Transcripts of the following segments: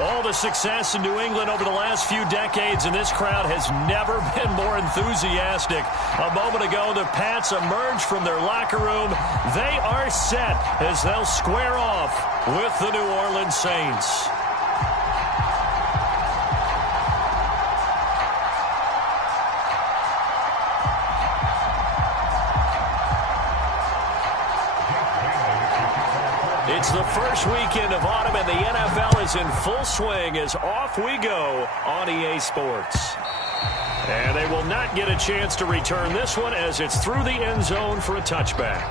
All the success in New England over the last few decades, and this crowd has never been more enthusiastic. A moment ago, the Pats emerged from their locker room. They are set as they'll square off with the New Orleans Saints. It's the first weekend of autumn, and the NFL is in full swing as off we go on EA Sports. And they will not get a chance to return this one as it's through the end zone for a touchback.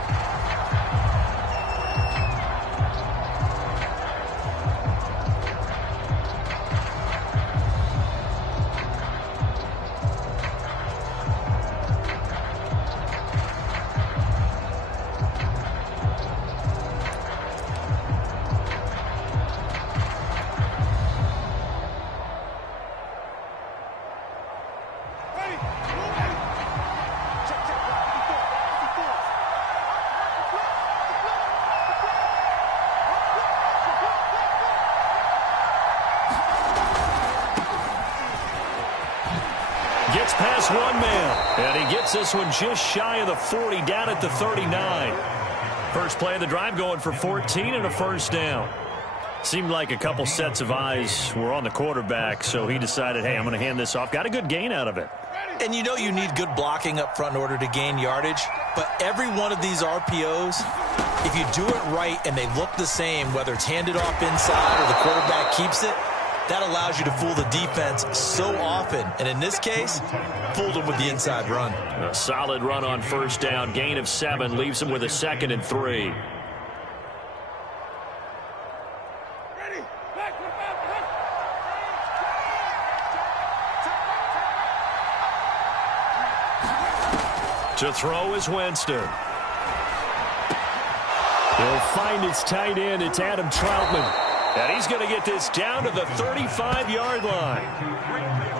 Gets past one man, and he gets this one just shy of the 40, down at the 39. First play of the drive going for 14 and a first down. Seemed like a couple sets of eyes were on the quarterback, so he decided, hey, I'm going to hand this off. Got a good gain out of it. And you know you need good blocking up front in order to gain yardage, but every one of these RPOs, if you do it right and they look the same, whether it's handed off inside or the quarterback keeps it, that allows you to fool the defense so often. And in this case, fooled them with the inside run. A solid run on first down. Gain of 7 leaves them with a 2nd and 3. To throw is Winston. He'll find his tight end. It's Adam Troutman. And he's going to get this down to the 35-yard line.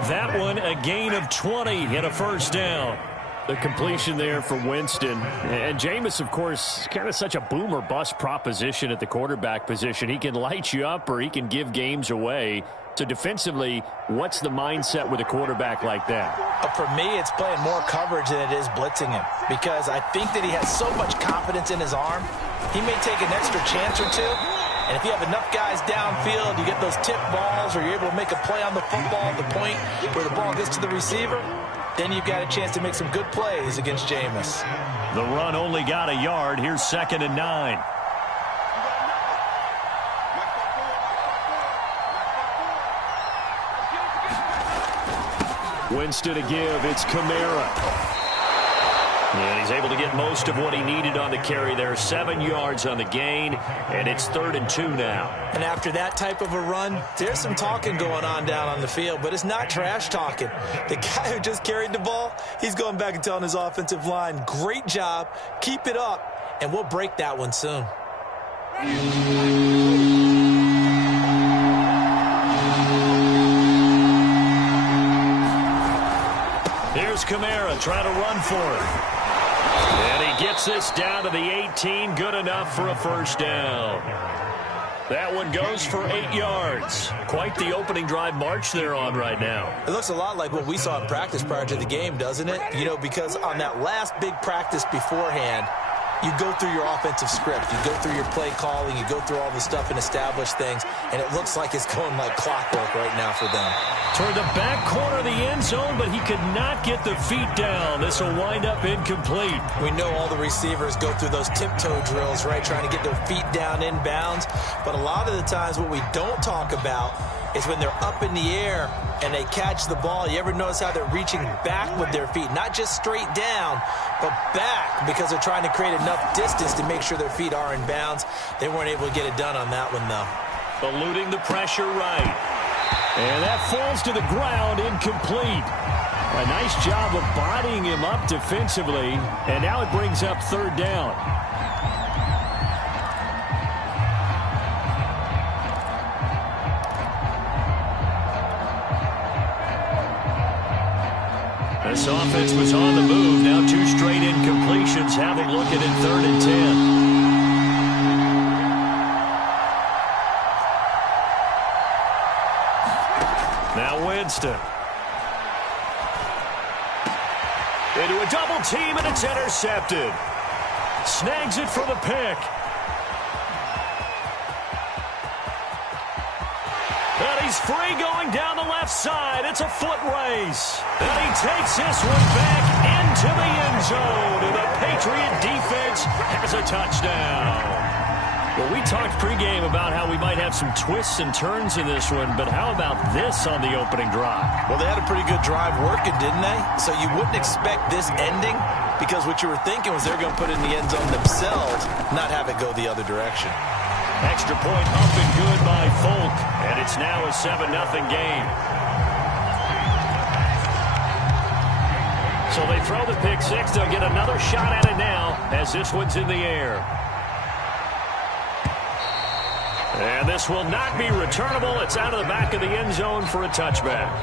That one a gain of 20 and a first down. The completion there for Winston. And Jameis, of course, kind of such a boom or bust proposition at the quarterback position. He can light you up or he can give games away. So defensively, what's the mindset with a quarterback like that? For me, it's playing more coverage than it is blitzing him, because I think that he has so much confidence in his arm. He may take an extra chance or two. And if you have enough guys downfield, you get those tip balls, or you're able to make a play on the football at the point where the ball gets to the receiver, then you've got a chance to make some good plays against Jameis. The run only got a yard. Here's 2nd and 9. Winston to give. It's Kamara. And he's able to get most of what he needed on the carry there. 7 yards on the gain, and it's 3rd and 2 now. And after that type of a run, there's some talking going on down on the field, but it's not trash talking. The guy who just carried the ball, he's going back and telling his offensive line, great job, keep it up, and we'll break that one soon. Here's Kamara trying to run for it. And he gets this down to the 18. Good enough for a first down. That one goes for 8 yards. Quite the opening drive march they're on right now. It looks a lot like what we saw in practice prior to the game, doesn't it? You know, because on that last big practice beforehand, you go through your offensive script. You go through your play calling. You go through all the stuff and establish things. And it looks like it's going like clockwork right now for them. Toward the back corner of the end zone, but he could not get the feet down. This will wind up incomplete. We know all the receivers go through those tiptoe drills, right, trying to get their feet down inbounds. But a lot of the times what we don't talk about is when they're up in the air and they catch the ball. You ever notice how they're reaching back with their feet? Not just straight down, but back, because they're trying to create enough distance to make sure their feet are in bounds. They weren't able to get it done on that one, though. Eluding the pressure right. And that falls to the ground, incomplete. A nice job of bodying him up defensively. And now it brings up 3rd down. This offense was on the move. Now 2 straight incompletions have them looking at 3rd and 10. Now Winston. Into a double team, and it's intercepted. Snags it for the pick. And he's free going down the left side. It's a foot race. And he takes this one back into the end zone. And the Patriot defense has a touchdown. Well, we talked pregame about how we might have some twists and turns in this one, but how about this on the opening drive? Well, they had a pretty good drive working, didn't they? So you wouldn't expect this ending, because what you were thinking was they're going to put it in the end zone themselves, not have it go the other direction. Extra point up and good by Folk, and it's now a 7-0 game. So they throw the pick six. They'll get another shot at it now as this one's in the air. And this will not be returnable. It's out of the back of the end zone for a touchback.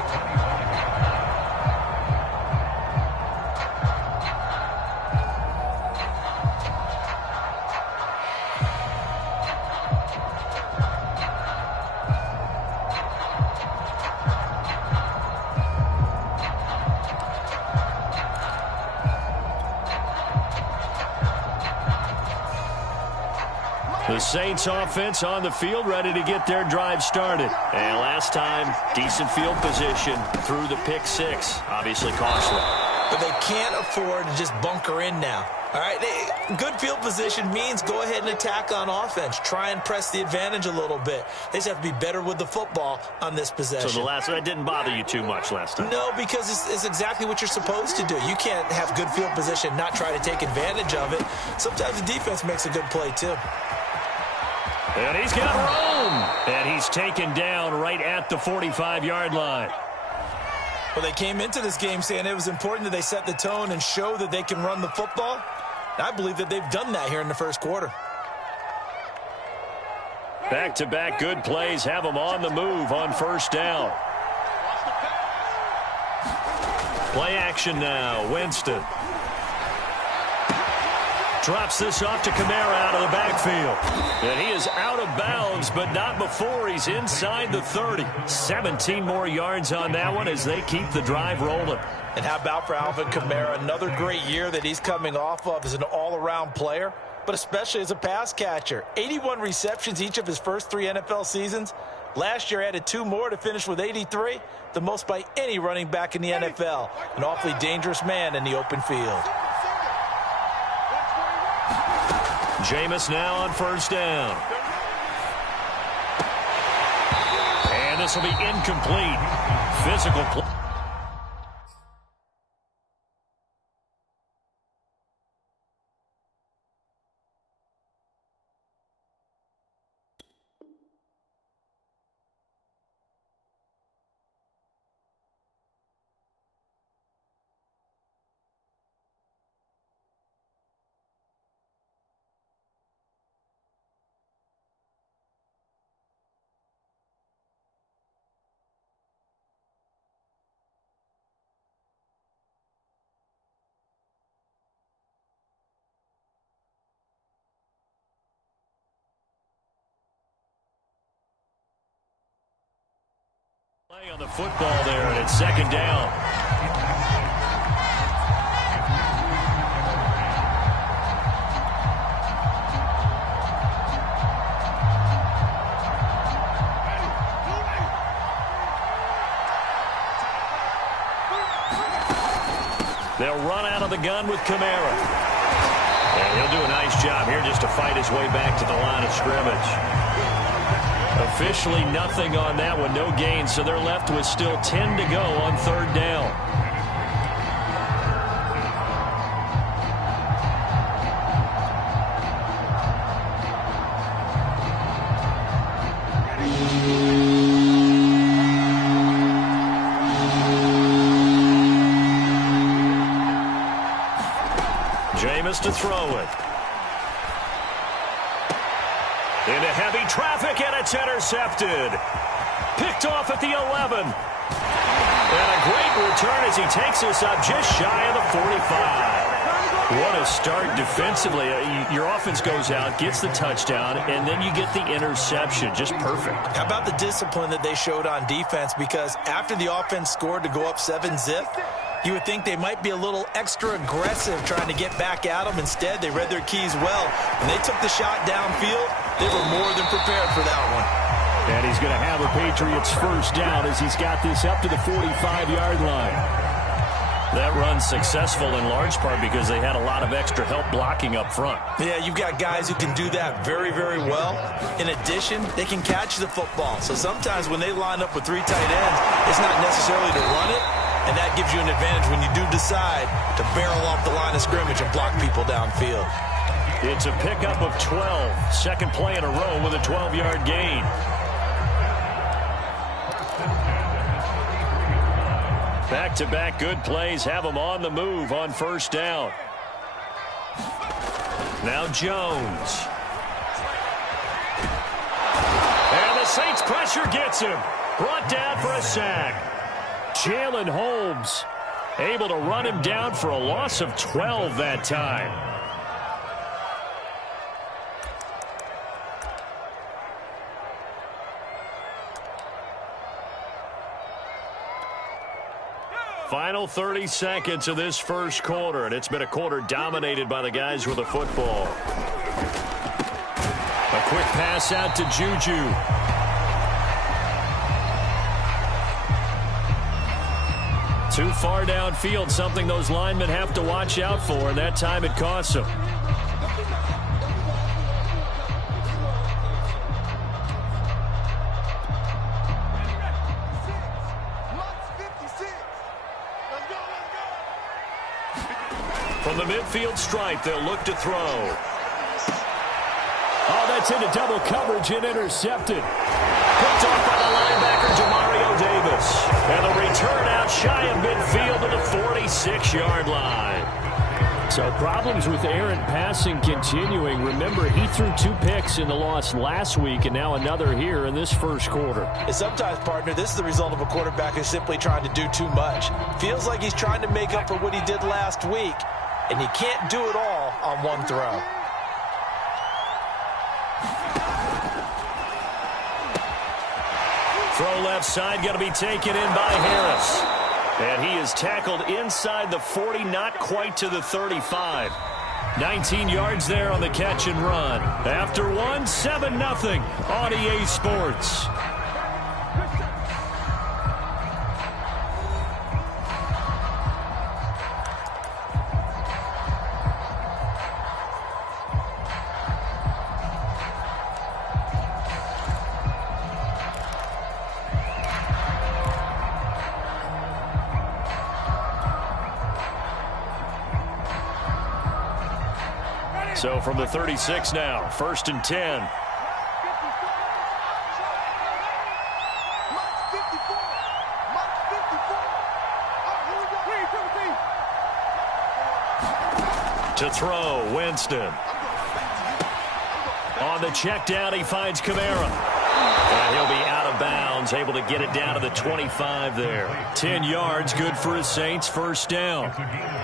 The Saints offense on the field, ready to get their drive started. And last time, decent field position through the pick six. Obviously costly. But they can't afford to just bunker in now. All right, good field position means go ahead and attack on offense. Try and press the advantage a little bit. They just have to be better with the football on this possession. So the last one didn't bother you too much last time? No, because it's exactly what you're supposed to do. You can't have good field position, not try to take advantage of it. Sometimes the defense makes a good play, too. And he's got room. And he's taken down right at the 45-yard line. Well, they came into this game saying it was important that they set the tone and show that they can run the football. And I believe that they've done that here in the first quarter. Back-to-back good plays have them on the move on first down. Play action now. Winston. Drops this off to Kamara out of the backfield. And he is out of bounds, but not before he's inside the 30. 17 more yards on that one as they keep the drive rolling. And how about for Alvin Kamara? Another great year that he's coming off of as an all-around player, but especially as a pass catcher. 81 receptions each of his first 3 NFL seasons. Last year added 2 more to finish with 83, the most by any running back in the NFL. An awfully dangerous man in the open field. Jameis now on first down. And this will be incomplete. Physical play. On the football there, and it's second down. They'll run out of the gun with Kamara. And he'll do a nice job here just to fight his way back to the line of scrimmage. Officially nothing on that one, no gain, so they're left with still 10 to go on third down. Jameis to throw it. Into heavy traffic, and it's intercepted. Picked off at the 11. And a great return as he takes us up just shy of the 45. What a start defensively. Your offense goes out, gets the touchdown, and then you get the interception. Just perfect. How about the discipline that they showed on defense? Because after the offense scored to go up 7-zip, you would think they might be a little extra aggressive trying to get back at them. Instead, they read their keys well. When they took the shot downfield, they were more than prepared for that one. And he's going to have a Patriots first down as he's got this up to the 45-yard line. That run's successful in large part because they had a lot of extra help blocking up front. Yeah, you've got guys who can do that very, very well. In addition, they can catch the football. So sometimes when they line up with 3 tight ends, it's not necessarily to run it, and that gives you an advantage when you do decide to barrel off the line of scrimmage and block people downfield. It's a pickup of 12. Second play in a row with a 12-yard gain. Back-to-back good plays have them on the move on first down. Now Jones. And the Saints pressure gets him. Brought down for a sack. Jalen Holmes able to run him down for a loss of 12 that time. Final 30 seconds of this first quarter, and it's been a quarter dominated by the guys with the football. A quick pass out to Juju. Too far downfield, something those linemen have to watch out for, and that time it costs them. From the midfield stripe, they'll look to throw. Oh, that's into double coverage and intercepted. Picked off by the linebacker, Demario Davis. And the return out shy of midfield to the 46-yard line. So problems with errant passing continuing. Remember, he threw 2 picks in the loss last week and now another here in this first quarter. And sometimes, partner, this is the result of a quarterback who's simply trying to do too much. Feels like he's trying to make up for what he did last week. And you can't do it all on one throw. Throw left side, going to be taken in by Harris. And he is tackled inside the 40, not quite to the 35. 19 yards there on the catch and run. After one, 7-0 on EA Sports. So from the 36 now, 1st and 10. To throw, Winston. On the check down, he finds Kamara. And he'll be out of bounds, able to get it down to the 25 there. 10 yards, good for his Saints, first down.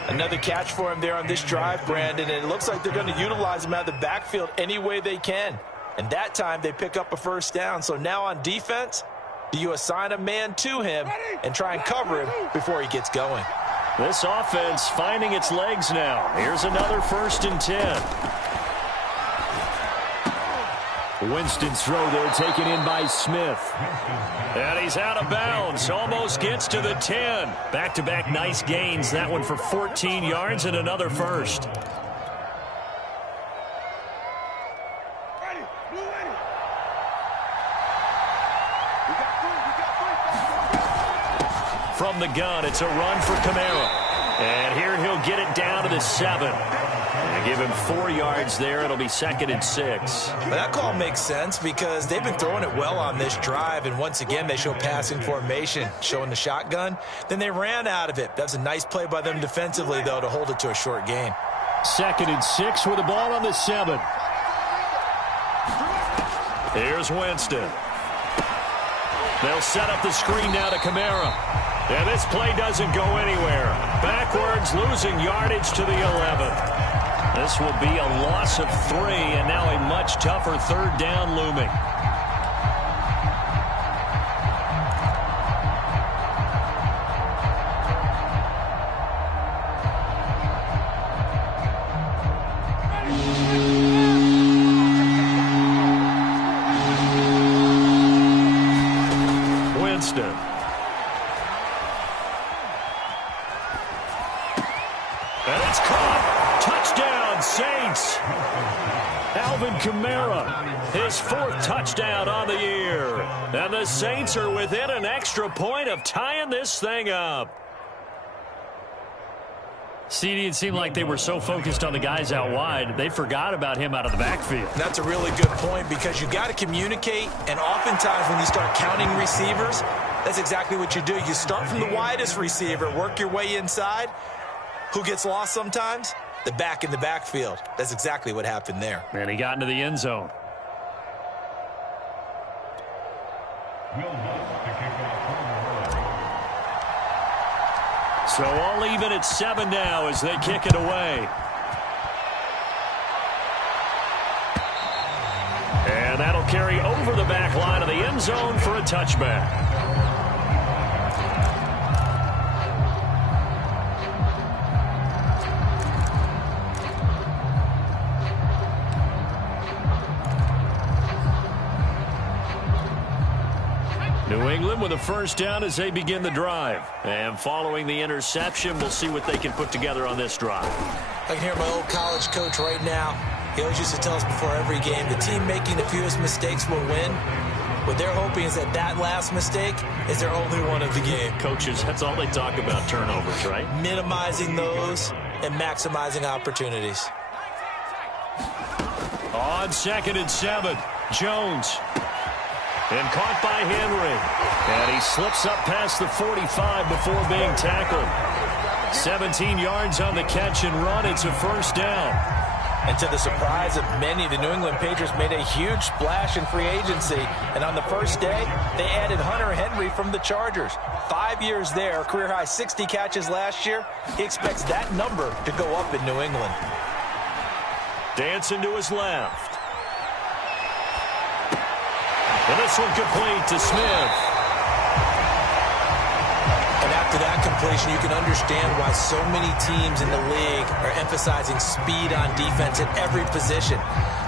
Another catch for him there on this drive, Brandon, and it looks like they're going to utilize him out of the backfield any way they can. And that time they pick up a first down. So now on defense, do you assign a man to him and try and cover him before he gets going? This offense finding its legs now. Here's another 1st and 10. Winston's throw there taken in by Smith. And he's out of bounds. Almost gets to the 10. Back-to-back nice gains. That one for 14 yards and another first. From the gun, it's a run for Kamara. And here he'll get it down to the 7. And give him 4 yards there. It'll be 2nd and 6. But that call makes sense because they've been throwing it well on this drive. And once again, they show passing formation, showing the shotgun. Then they ran out of it. That's a nice play by them defensively, though, to hold it to a short gain. 2nd and 6 with the ball on the 7. Here's Winston. They'll set up the screen now to Kamara. And this play doesn't go anywhere. Backwards, losing yardage to the 11th. This will be a loss of 3, and now a much tougher third down looming. Winston. And it's caught. Touchdown, Saints. Alvin Kamara, his 4th touchdown on the year. And the Saints are within an extra point of tying this thing up. CD, it seemed like they were so focused on the guys out wide, they forgot about him out of the backfield. That's a really good point because you got to communicate, and oftentimes when you start counting receivers, that's exactly what you do. You start from the widest receiver, work your way inside. Who gets lost sometimes? The back in the backfield. That's exactly what happened there. And he got into the end zone. So all even at 7 now as they kick it away. And that'll carry over the back line of the end zone for a touchback. New England with a first down as they begin the drive. And following the interception, we'll see what they can put together on this drive. I can hear my old college coach right now. He always used to tell us before every game, the team making the fewest mistakes will win. What they're hoping is that that last mistake is their only one of the game. Coaches, that's all they talk about, turnovers, right? Minimizing those and maximizing opportunities. On 2nd and 7, Jones. And caught by Henry. And he slips up past the 45 before being tackled. 17 yards on the catch and run. It's a first down. And to the surprise of many, the New England Patriots made a huge splash in free agency. And on the first day, they added Hunter Henry from the Chargers. 5 years there, career-high 60 catches last year. He expects that number to go up in New England. Dancing to his left. And this one complete to Smith. And after that completion, you can understand why so many teams in the league are emphasizing speed on defense at every position.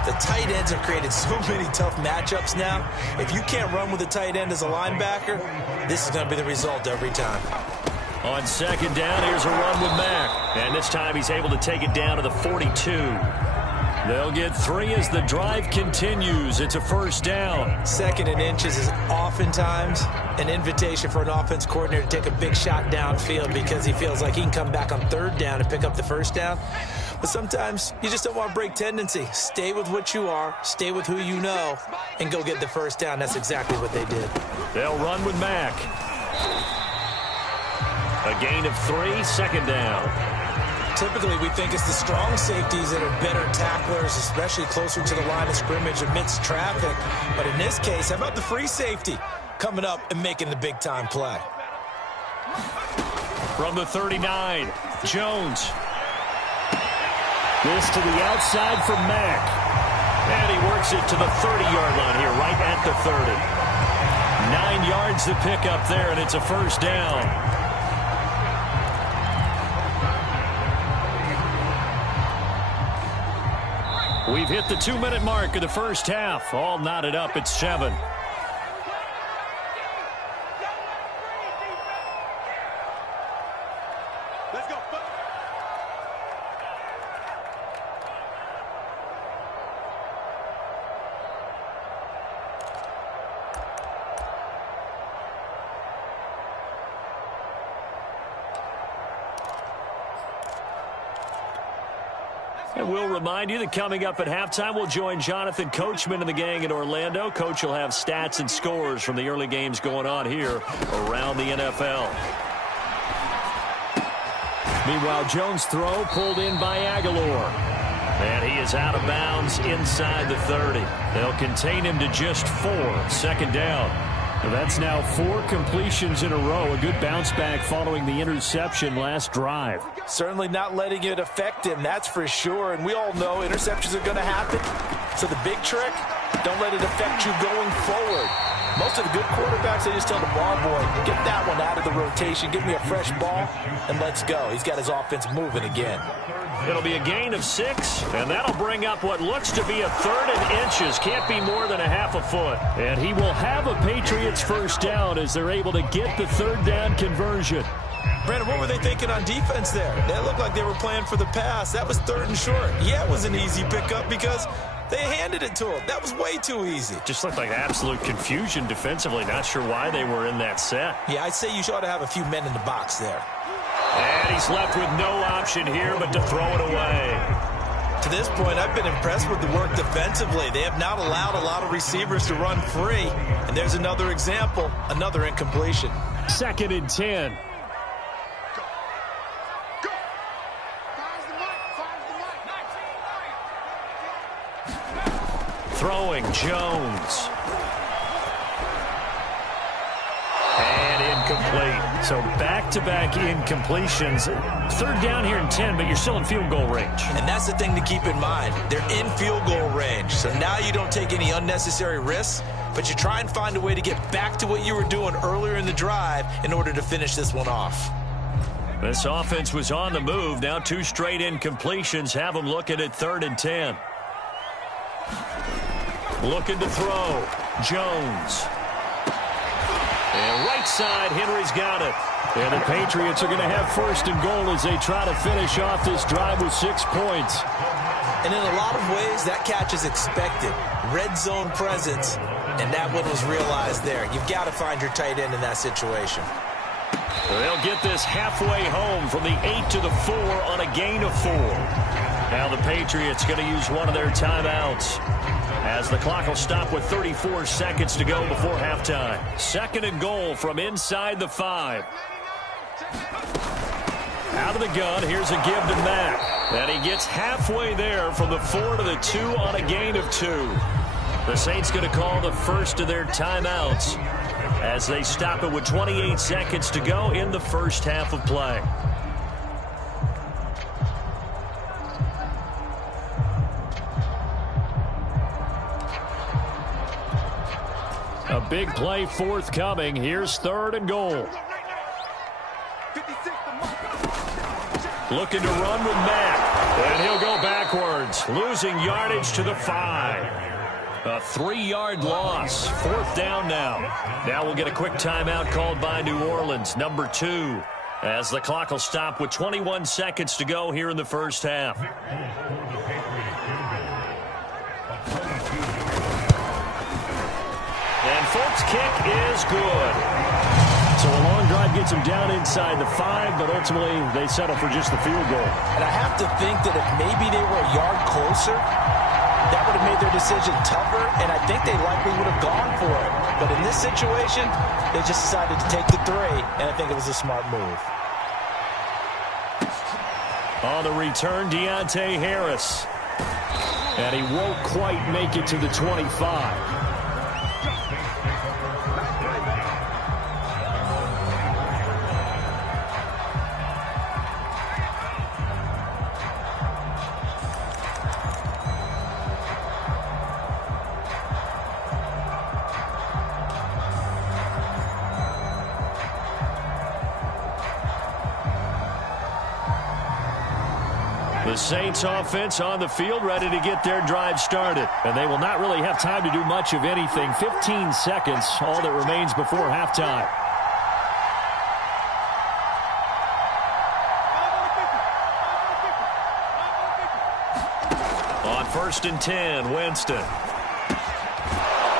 The tight ends have created so many tough matchups now. If you can't run with a tight end as a linebacker, this is going to be the result every time. On 2nd down, here's a run with Mack. And this time he's able to take it down to the 42. They'll get 3 as the drive continues. It's a first down. 2nd and inches is oftentimes an invitation for an offense coordinator to take a big shot downfield because he feels like he can come back on 3rd down and pick up the first down. But sometimes you just don't want to break tendency. Stay with what you are, stay with who you know, and go get the first down. That's exactly what they did. They'll run with Mack. A gain of 3, 2nd down. Typically, we think it's the strong safeties that are better tacklers, especially closer to the line of scrimmage amidst traffic. But in this case, how about the free safety coming up and making the big-time play? From the 39, Jones. This to the outside from Mack. And he works it to the 30-yard line here, right at the 30. 9 yards to pick up there, and it's a first down. We've hit the 2-minute mark of the first half. All knotted up at 7. Let's go. And we'll remind you that coming up at halftime, we'll join Jonathan Coachman and the gang in Orlando. Coach will have stats and scores from the early games going on here around the NFL. Meanwhile, Jones' throw pulled in by Aguilar. And he is out of bounds inside the 30. They'll contain him to just 4. 2nd down. That's now 4 completions in a row. A good bounce back following the interception last drive. Certainly not letting it affect him, that's for sure. And we all know interceptions are going to happen. So the big trick, don't let it affect you going forward. Most of the good quarterbacks, they just tell the ball boy, get that one out of the rotation, give me a fresh ball, and let's go. He's got his offense moving again. It'll be a gain of 6, and that'll bring up what looks to be a 3rd and inches. Can't be more than a half a foot. And he will have a Patriots first down as they're able to get the 3rd down conversion. Brandon, what were they thinking on defense there? They looked like they were playing for the pass. That was 3rd and short. Yeah, it was an easy pickup because they handed it to him. That was way too easy. Just looked like absolute confusion defensively. Not sure why they were in that set. Yeah, I'd say you ought to have a few men in the box there. And he's left with no option here but to throw it away. To this point, I've been impressed with the work defensively. They have not allowed a lot of receivers to run free. And there's another example, another incompletion. 2nd and 10. Throwing Jones. And incomplete. So back-to-back incompletions. 3rd down here and 10, but you're still in field goal range. And that's the thing to keep in mind. They're in field goal range. So now you don't take any unnecessary risks, but you try and find a way to get back to what you were doing earlier in the drive in order to finish this one off. This offense was on the move. Now 2 straight incompletions have them looking at 3rd and 10. Looking to throw. Jones. And right side, Henry's got it. And the Patriots are going to have 1st and goal as they try to finish off this drive with 6 points. And in a lot of ways, that catch is expected. Red zone presence, and that one was realized there. You've got to find your tight end in that situation. They'll get this halfway home from the 8 to the 4 on a gain of 4. Now the Patriots going to use one of their timeouts as the clock will stop with 34 seconds to go before halftime. 2nd and goal from inside the 5. Out of the gun, here's a give to Mack. And he gets halfway there from the 4 to the 2 on a gain of 2. The Saints going to call the first of their timeouts as they stop it with 28 seconds to go in the first half of play. A big play forthcoming. Here's 3rd and goal. Looking to run with Mack. And he'll go backwards, losing yardage to the 5. A 3-yard loss. 4th down now. Now we'll get a quick timeout called by New Orleans, number 2, as the clock will stop with 21 seconds to go here in the first half. And Folks' kick is good. So a long drive gets them down inside the 5, but ultimately they settle for just the field goal. And I have to think that if maybe they were a yard closer, that would have made their decision tougher, and I think they likely would have gone for it. But in this situation, they just decided to take the 3, and I think it was a smart move. On the return, Deontay Harris. And he won't quite make it to the 25. The Saints offense on the field ready to get their drive started. And they will not really have time to do much of anything. 15 seconds, all that remains before halftime. On 1st and 10, Winston.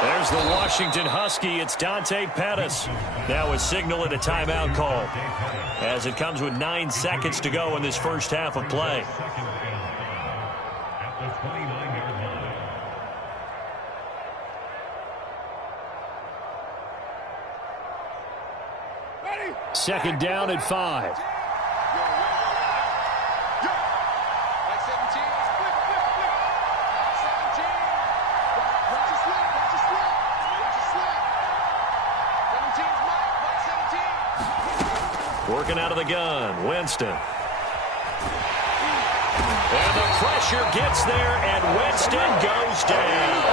There's the Washington Husky. It's Dante Pettis. Now a signal and a timeout call as it comes with 9 seconds to go in this first half of play. Second down at 5. Working out of the gun, Winston. And the pressure gets there, and Winston goes down.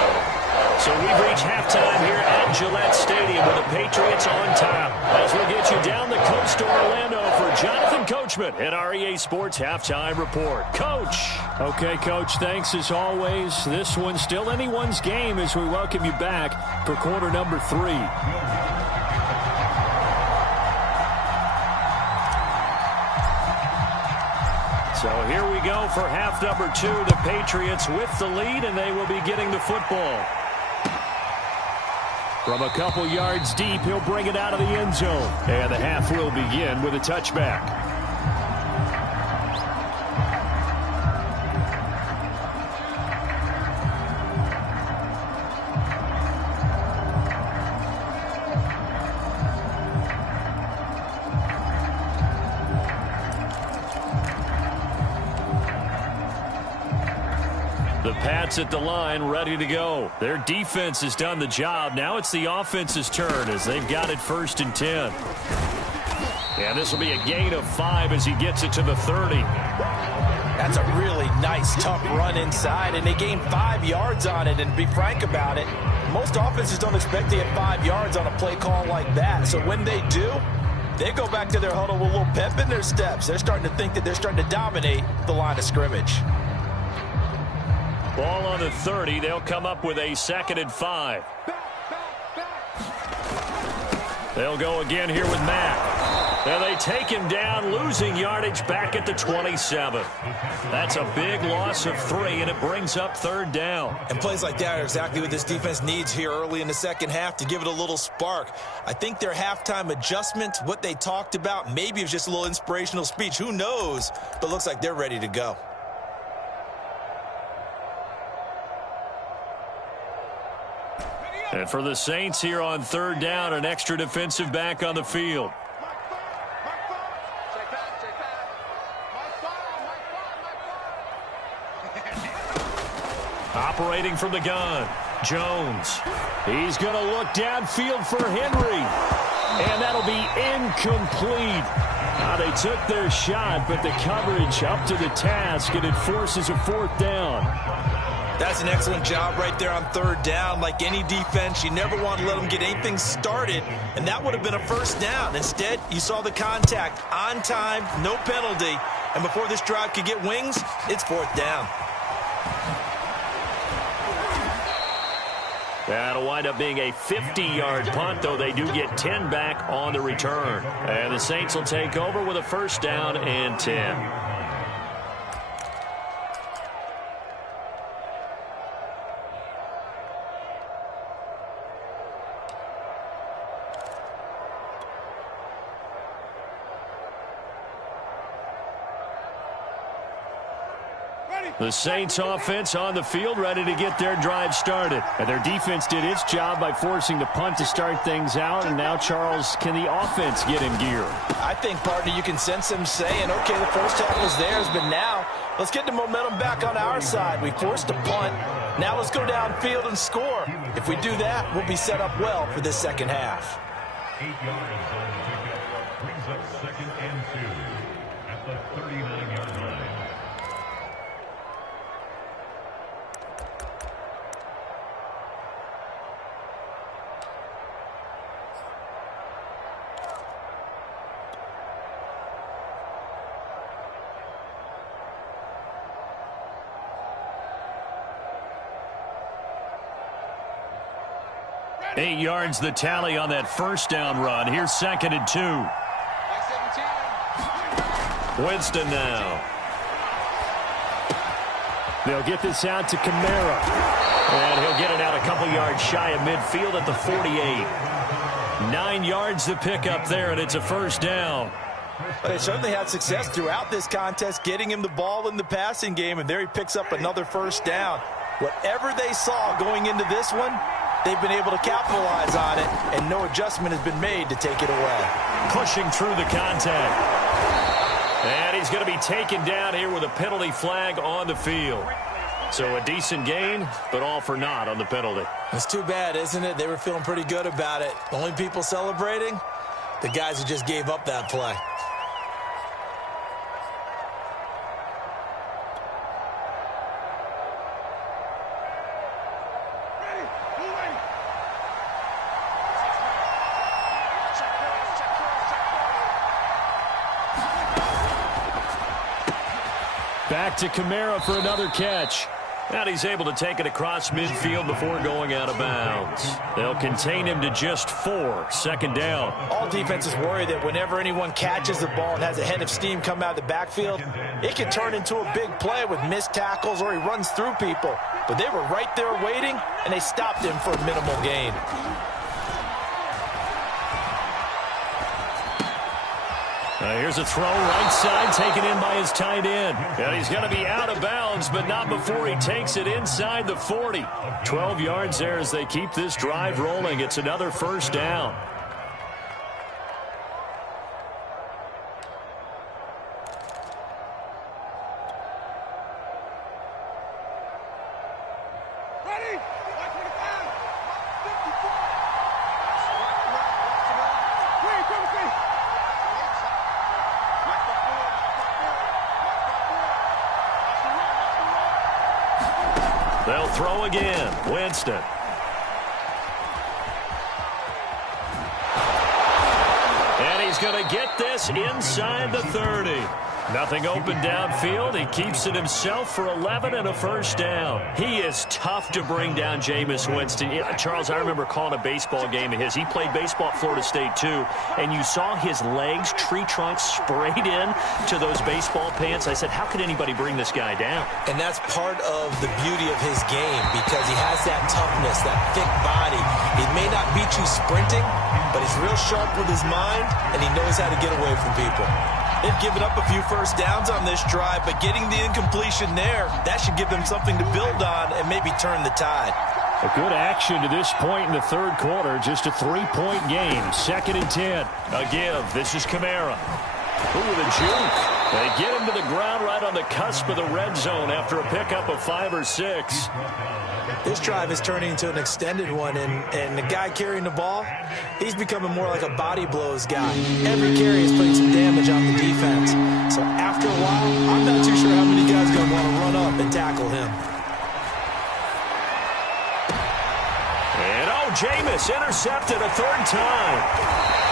So we've reached halftime here at Gillette Stadium with the Patriots on top. As we'll get you down the coast to Orlando for Jonathan Coachman at our EA Sports Halftime Report. Coach. Okay, Coach, thanks as always. This one's still anyone's game as we welcome you back for quarter number 3. So here we go for half number 2. The Patriots with the lead, and they will be getting the football. From a couple yards deep, he'll bring it out of the end zone. And the half will begin with a touchback. The Pats at the line, ready to go. Their defense has done the job. Now it's the offense's turn as they've got it 1st and 10. And this will be a gain of 5 as he gets it to the 30. That's a really nice, tough run inside, and they gained 5 yards on it. And to be frank about it, most offenses don't expect to get 5 yards on a play call like that. So when they do, they go back to their huddle with a little pep in their steps. They're starting to think that they're starting to dominate the line of scrimmage. Ball on the 30. They'll come up with a 2nd and 5. They'll go again here with Mack. And they take him down, losing yardage back at the 27. That's a big loss of 3, and it brings up 3rd down. And plays like that are exactly what this defense needs here early in the second half to give it a little spark. I think their halftime adjustment, what they talked about, maybe it was just a little inspirational speech. Who knows? But looks like they're ready to go. And for the Saints here on 3rd down, an extra defensive back on the field. Operating from the gun, Jones. He's going to look downfield for Henry. And that'll be incomplete. They took their shot, but the coverage up to the task, and it forces a 4th down. That's an excellent job right there on 3rd down. Like any defense, you never want to let them get anything started, and that would have been a 1st down. Instead, you saw the contact on time, no penalty, and before this drive could get wings, it's 4th down. That'll wind up being a 50-yard punt, though they do get 10 back on the return. And the Saints will take over with a 1st down and 10. The Saints offense on the field, ready to get their drive started. And their defense did its job by forcing the punt to start things out. And now, Charles, can the offense get in gear? I think, partner, you can sense them saying, okay, the first half was theirs, but now let's get the momentum back on our side. We forced a punt. Now let's go downfield and score. If we do that, we'll be set up well for this second half. 8 yards on the pickup brings up 2nd and 2 at the 39-yard line. Eight yards the tally on that 1st down run. Here's 2nd and 2. Winston now. They'll get this out to Kamara. And he'll get it out a couple yards shy of midfield at the 48. 9 yards to pick up there, and it's a 1st down. They certainly had success throughout this contest, getting him the ball in the passing game, and there he picks up another 1st down. Whatever they saw going into this one, they've been able to capitalize on it, and no adjustment has been made to take it away. Pushing through the contact. And he's going to be taken down here with a penalty flag on the field. So a decent gain, but all for naught on the penalty. It's too bad, isn't it? They were feeling pretty good about it. The only people celebrating, the guys who just gave up that play. Back to Kamara for another catch. And he's able to take it across midfield before going out of bounds. They'll contain him to just 4. Second down. All defenses worry that whenever anyone catches the ball and has a head of steam come out of the backfield, it can turn into a big play with missed tackles or he runs through people. But they were right there waiting, and they stopped him for a minimal gain. Here's a throw right side taken in by his tight end. And he's going to be out of bounds, but not before he takes it inside the 40. 12 yards there as they keep this drive rolling. It's another first down. They'll throw again. Winston. And he's going to get this inside the 30. Nothing open downfield. He keeps it himself for 11 and a first down. He is tough to bring down, Jameis Winston. Charles, I remember calling a baseball game of his. He played baseball at Florida State, too, and you saw his legs, tree trunks sprayed in to those baseball pants. I said, how could anybody bring this guy down? And that's part of the beauty of his game because he has that toughness, that thick body. He may not beat you sprinting, but he's real sharp with his mind, and he knows how to get away from people. They've given up a few first downs on this drive, but getting the incompletion there, that should give them something to build on and maybe turn the tide. A good action to this point in the third quarter. Just a 3-point game. 2nd and 10. A give. This is Kamara. Ooh, the juke. They get him to the ground right on the cusp of the red zone after a pickup of 5 or 6. This drive is turning into an extended one, and the guy carrying the ball, he's becoming more like a body blows guy. Every carry is putting some damage on the defense. So after a while, I'm not too sure how many guys are going to want to run up and tackle him. And Jameis intercepted a 3rd time.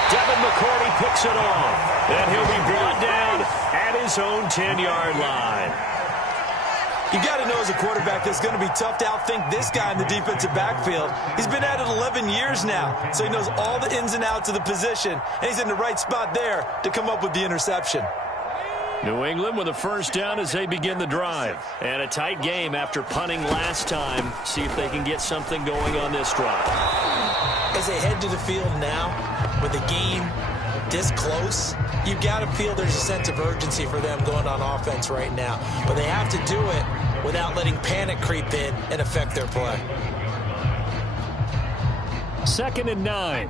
Devin McCourty picks it off, and he'll be brought down at his own 10-yard line. You got to know as a quarterback that it's going to be tough to outthink this guy in the defensive backfield. He's been at it 11 years now, so he knows all the ins and outs of the position, and he's in the right spot there to come up with the interception. New England with a first down as they begin the drive. And a tight game after punting last time. See if they can get something going on this drive. As they head to the field now, with the game this close, you've got to feel there's a sense of urgency for them going on offense right now. But they have to do it without letting panic creep in and affect their play. 2nd and 9.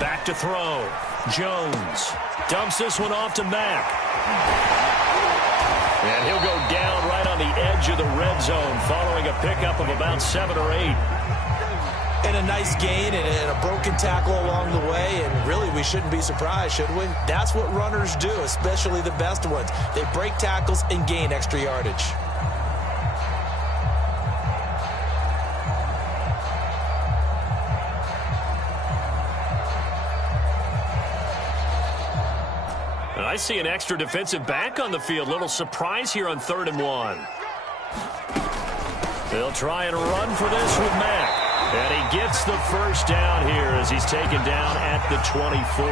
Back to throw. Jones dumps this one off to Mack. And he'll go down right on the edge of the red zone following a pickup of about 7 or 8. And a nice gain and a broken tackle along the way, and really we shouldn't be surprised, should we? That's what runners do, especially the best ones. They break tackles and gain extra yardage. And I see an extra defensive back on the field. Little surprise here on 3rd and 1. They'll try and run for this with Mack. And he gets the first down here as he's taken down at the 24.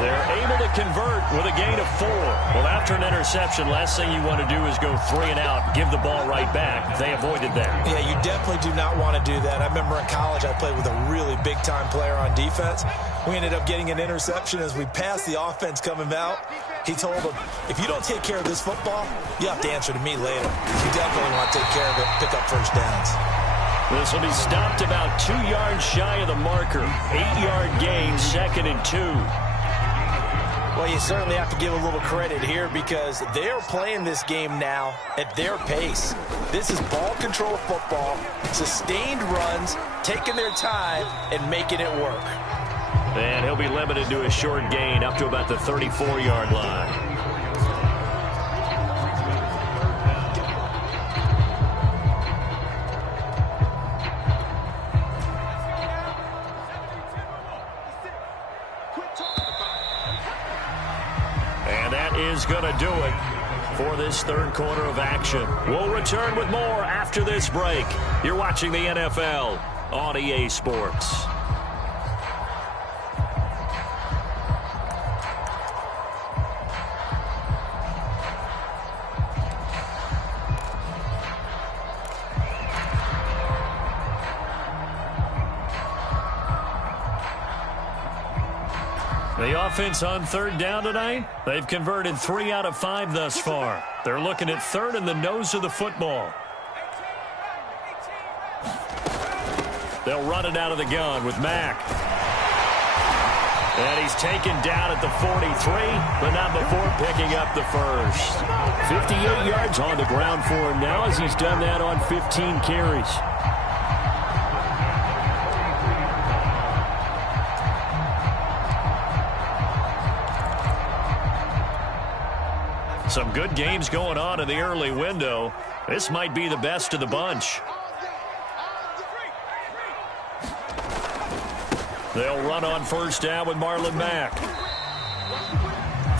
They're able to convert with a gain of 4. Well, after an interception, last thing you want to do is go 3 and out, give the ball right back. They avoided that. Yeah, you definitely do not want to do that. I remember in college I played with a really big-time player on defense. We ended up getting an interception as we passed the offense coming out. He told him, if you don't take care of this football, you have to answer to me later. You definitely want to take care of it, pick up first downs. This will be stopped about 2 yards shy of the marker. 8-yard gain, 2nd and 2. Well, you certainly have to give a little credit here because they're playing this game now at their pace. This is ball control football, sustained runs, taking their time, and making it work. And he'll be limited to a short gain up to about the 34-yard line. is going to do it for this third quarter of action. We'll return with more after this break. You're watching the NFL on EA Sports. The offense on third down tonight, they've converted 3 out of 5 thus far. They're looking at third in the nose of the football. They'll run it out of the gun with Mack. And he's taken down at the 43, but not before picking up the first. 58 yards on the ground for him now as he's done that on 15 carries. Some good games going on in the early window. This might be the best of the bunch. They'll run on first down with Marlon Mack.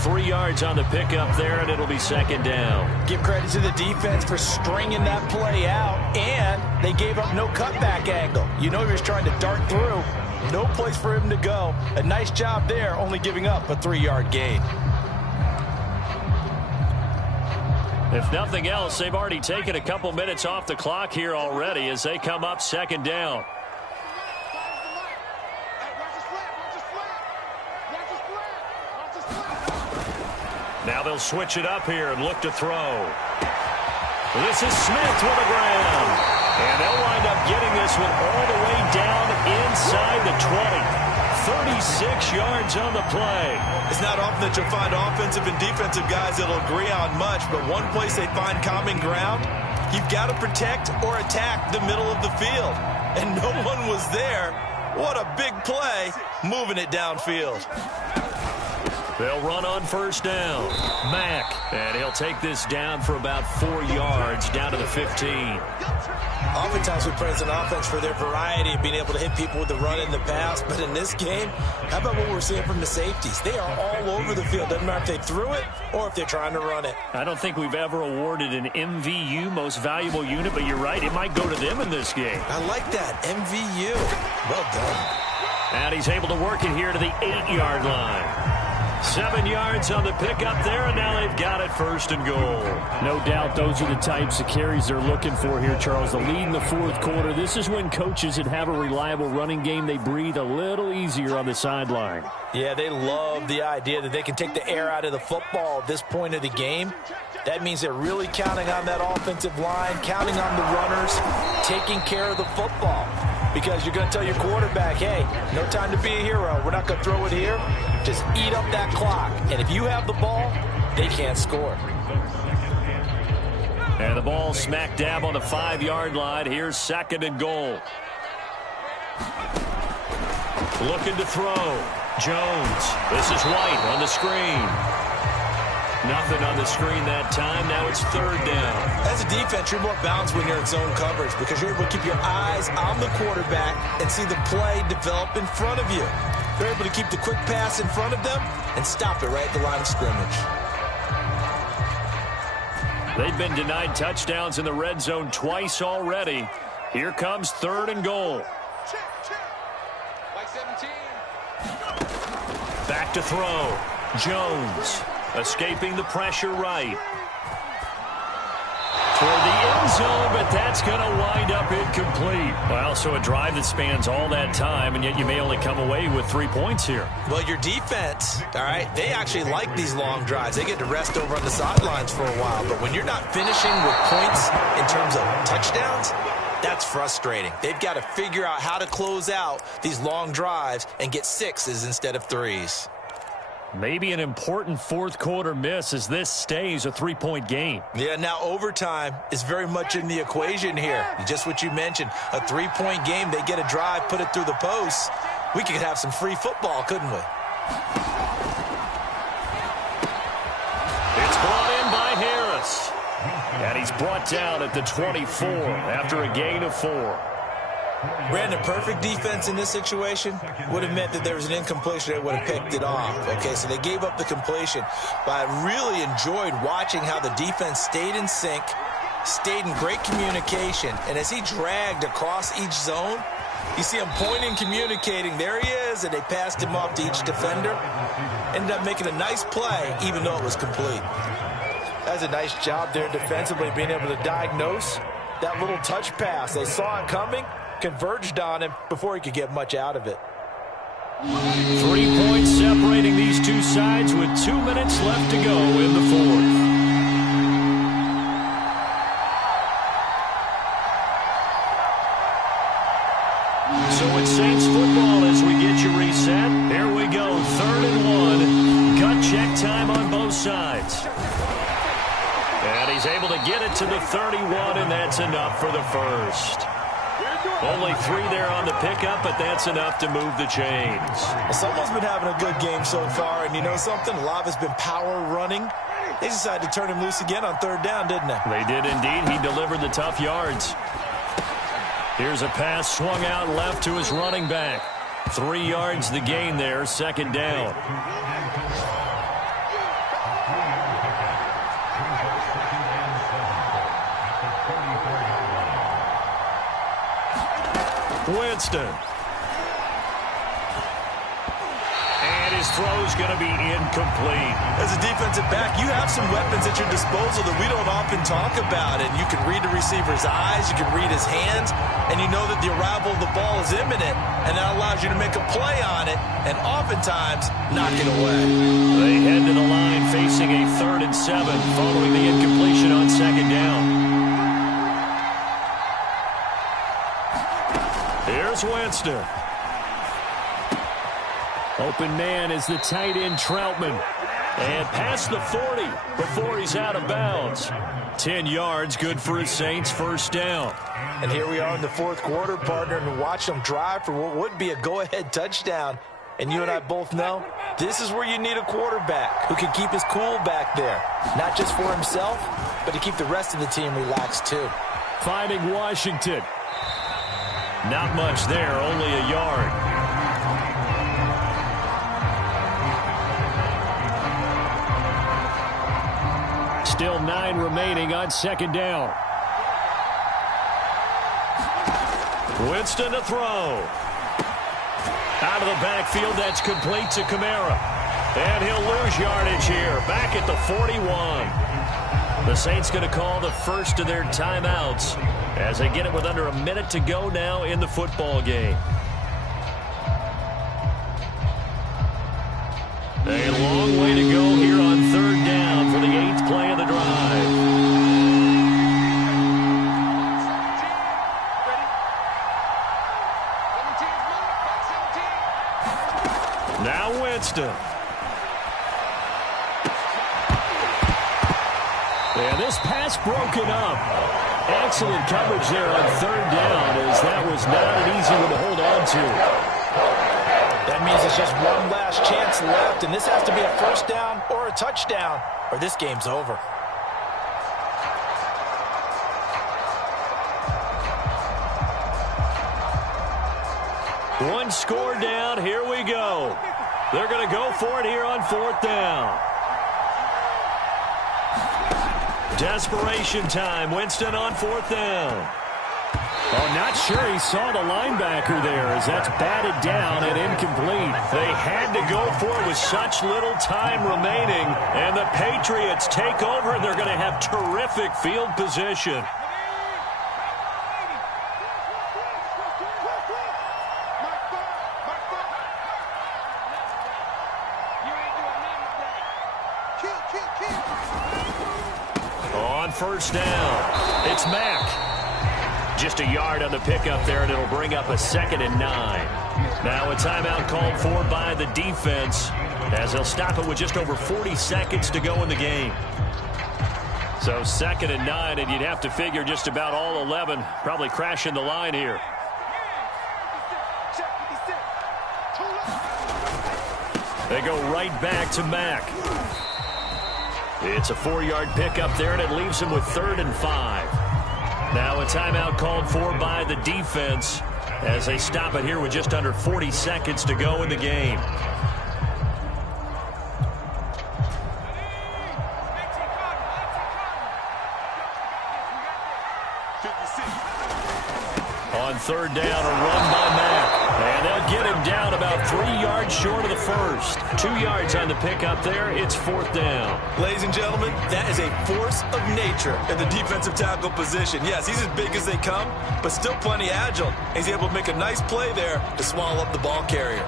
3 yards on the pickup there, and it'll be second down. Give credit to the defense for stringing that play out, and they gave up no cutback angle. You know he was trying to dart through. No place for him to go. A nice job there, only giving up a 3-yard gain. If nothing else, they've already taken a couple minutes off the clock here already as they come up second down. Now they'll switch it up here and look to throw. This is Smith with the ground. And they'll wind up getting this one all the way down inside the 20. 36 yards on the play. It's not often that you'll find offensive and defensive guys that'll agree on much, but one place they find common ground, you've got to protect or attack the middle of the field. And no one was there. What a big play, moving it downfield. They'll run on first down. Mack, and he'll take this down for about 4 yards, down to the 15. Oftentimes we praise an offense for their variety of being able to hit people with the run in the pass, but in this game, how about what we're seeing from the safeties? They are all over the field. Doesn't matter if they threw it or if they're trying to run it. I don't think we've ever awarded an MVU, most valuable unit, but you're right, it might go to them in this game. I like that, MVU. Well done. And he's able to work it here to the 8-yard line. 7 yards on the pickup there, and now they've got it first and goal. No doubt those are the types of carries they're looking for here, Charles. The lead in the fourth quarter. This is when coaches that have a reliable running game, they breathe a little easier on the sideline. Yeah, they love the idea that they can take the air out of the football at this point of the game. That means they're really counting on that offensive line, counting on the runners, taking care of the football. Because you're going to tell your quarterback, hey, no time to be a hero. We're not going to throw it here. Just eat up that clock. And if you have the ball, they can't score. And the ball smack dab on the 5-yard line. Here's second and goal. Looking to throw. Jones. This is White on the screen. Nothing on the screen that time. Now it's third down. As a defense, you're more balanced when you're in zone coverage because you're able to keep your eyes on the quarterback and see the play develop in front of you. You're able to keep the quick pass in front of them and stop it right at the line of scrimmage. They've been denied touchdowns in the red zone twice already. Here comes third and goal. Back to throw. Jones. Escaping the pressure right. Toward the end zone, but that's going to wind up incomplete. Well, so a drive that spans all that time, and yet you may only come away with 3 points here. Well, your defense, all right, they actually like these long drives. They get to rest over on the sidelines for a while. But when you're not finishing with points in terms of touchdowns, that's frustrating. They've got to figure out how to close out these long drives and get 6s instead of 3s. Maybe an important fourth quarter miss as this stays a 3-point game. Yeah, now overtime is very much in the equation here. Just what you mentioned, a 3-point game. They get a drive, put it through the post. We could have some free football, couldn't we? It's brought in by Harris. And he's brought down at the 24 after a gain of 4. Brandon, perfect defense in this situation would have meant that there was an incompletion. They would have picked it off. Okay, so they gave up the completion. But I really enjoyed watching how the defense stayed in sync, stayed in great communication. And as he dragged across each zone, you see him pointing, communicating. There he is, and they passed him off to each defender. Ended up making a nice play, even though it was complete. That's a nice job there defensively, being able to diagnose that little touch pass. They saw it coming, converged on him before he could get much out of it. 3 points separating these two sides with 2 minutes left to go in the fourth. So it's Saints football as we get you reset. Here we go, 3rd and 1. Gut check time on both sides. And he's able to get it to the 31, and that's enough for the first. Only 3 there on the pickup, but that's enough to move the chains. Well, someone's been having a good game so far, and you know something? A lot has been power running. They decided to turn him loose again on 3rd down, didn't they? They did indeed. He delivered the tough yards. Here's a pass swung out left to his running back. 3 yards the gain there, 2nd down. Winston. And his throw's going to be incomplete. As a defensive back, you have some weapons at your disposal that we don't often talk about. And you can read the receiver's eyes, you can read his hands, and you know that the arrival of the ball is imminent, and that allows you to make a play on it and oftentimes knock it away. They head to the line facing a 3rd and 7 following the incompletion on 2nd down. Here's Winston. Open man is the tight end Troutman. And past the 40 before he's out of bounds. 10 yards, good for his Saints, 1st down. And here we are in the 4th quarter, partner, and watch them drive for what would be a go-ahead touchdown. And you and I both know this is where you need a quarterback who can keep his cool back there. Not just for himself, but to keep the rest of the team relaxed too. Finding Washington. Not much there, only a yard. Still 9 remaining on 2nd down. Winston to throw. Out of the backfield, that's complete to Kamara. And he'll lose yardage here, back at the 41. The Saints going to call the first of their timeouts as they get it with under a minute to go now in the football game. A long way to go here on 3rd down for the 8th play of the drive. Now Winston. And this pass broken up. Excellent coverage there on 3rd down, as that was not an easy one to hold on to. That means it's just one last chance left, and this has to be a 1st down or a touchdown, or this game's over. One score down, here we go. They're going to go for it here on 4th down. Desperation time. Winston on 4th down. Oh, not sure he saw the linebacker there as that's batted down and incomplete. They had to go for it with such little time remaining, and the Patriots take over, and they're going to have terrific field position. On 1st down, it's Mack. Just a yard on the pickup there, and it'll bring up a 2nd and 9. Now a timeout called for by the defense, as they'll stop it with just over 40 seconds to go in the game. So 2nd and 9, and you'd have to figure just about all 11 probably crashing the line here. They go right back to Mack. It's a 4-yard pickup there, and it leaves him with 3rd and 5. Now a timeout called for by the defense as they stop it here with just under 40 seconds to go in the game. On third down, a run by Matt. And they'll get him down about 3 yards short of the first. 2 yards on the pickup there. It's fourth down. Ladies and gentlemen, that is a force of nature in the defensive tackle position. Yes, he's as big as they come, but still plenty agile. He's able to make a nice play there to swallow up the ball carrier.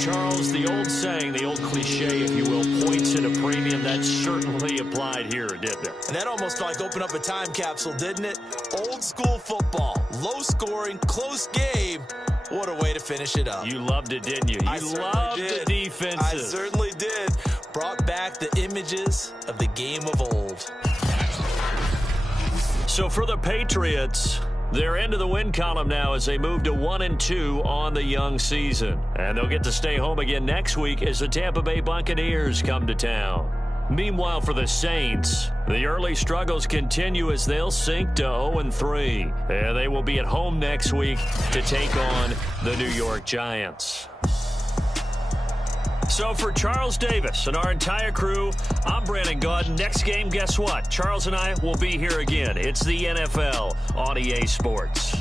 Charles, the old saying, the old cliche, if you will, points at a premium. That certainly applied here, didn't it? And that almost like opened up a time capsule, didn't it? Old school football, low scoring, close game. What a way to finish it up. You loved it, didn't you? You loved the defenses. I certainly did. Brought back the images of the game of old. So for the Patriots, they're into the win column now as they move to 1-2 on the young season. And they'll get to stay home again next week as the Tampa Bay Buccaneers come to town. Meanwhile, for the Saints, the early struggles continue as they'll sink to 0-3. And they will be at home next week to take on the New York Giants. So for Charles Davis and our entire crew, I'm Brandon Gaudin. Next game, guess what? Charles and I will be here again. It's the NFL on EA Sports.